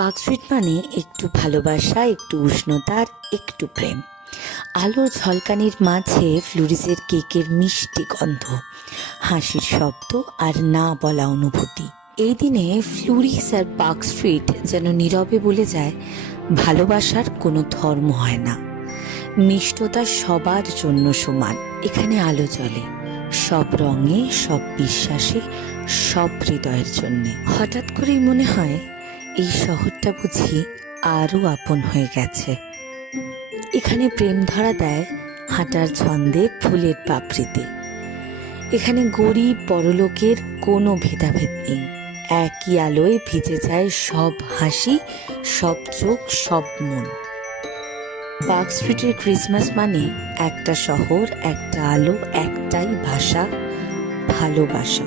Park street মানে একটু ভালোবাসা, একটু উষ্ণতা আর একটু প্রেম। আলোর ঝলকানির মাঝে ফ্লুরিজের কেকের মিষ্টি গন্ধ, হাসির শব্দ আর না বলা অনুভূতি। এই দিনে ফ্লুরিজ আর পার্ক স্ট্রিট যেন নীরবে বলে যায়, ভালোবাসার কোনো ধর্ম হয় না, মিষ্টতা সবার জন্য সমান। এখানে আলো জ্বলে সব রঙে, সব বিশ্বাসে, সব হৃদয়ের জন্যে। হঠাৎ করেই মনে হয় এই শহরটা বুঝি আরও আপন হয়ে গেছে। এখানে প্রেম ধরা দেয় হাঁটার ছন্দে, ফুলের পাপড়িতে। এখানে গরিব বড়লোকের কোনো ভেদাভেদ নেই, একই আলোয় ভিজে যায় সব হাসি, সব চোখ, সব মন। পার্ক স্ট্রিটের ক্রিসমাস মানে একটা শহর, একটা আলো, একটাই ভাষা, ভালোবাসা।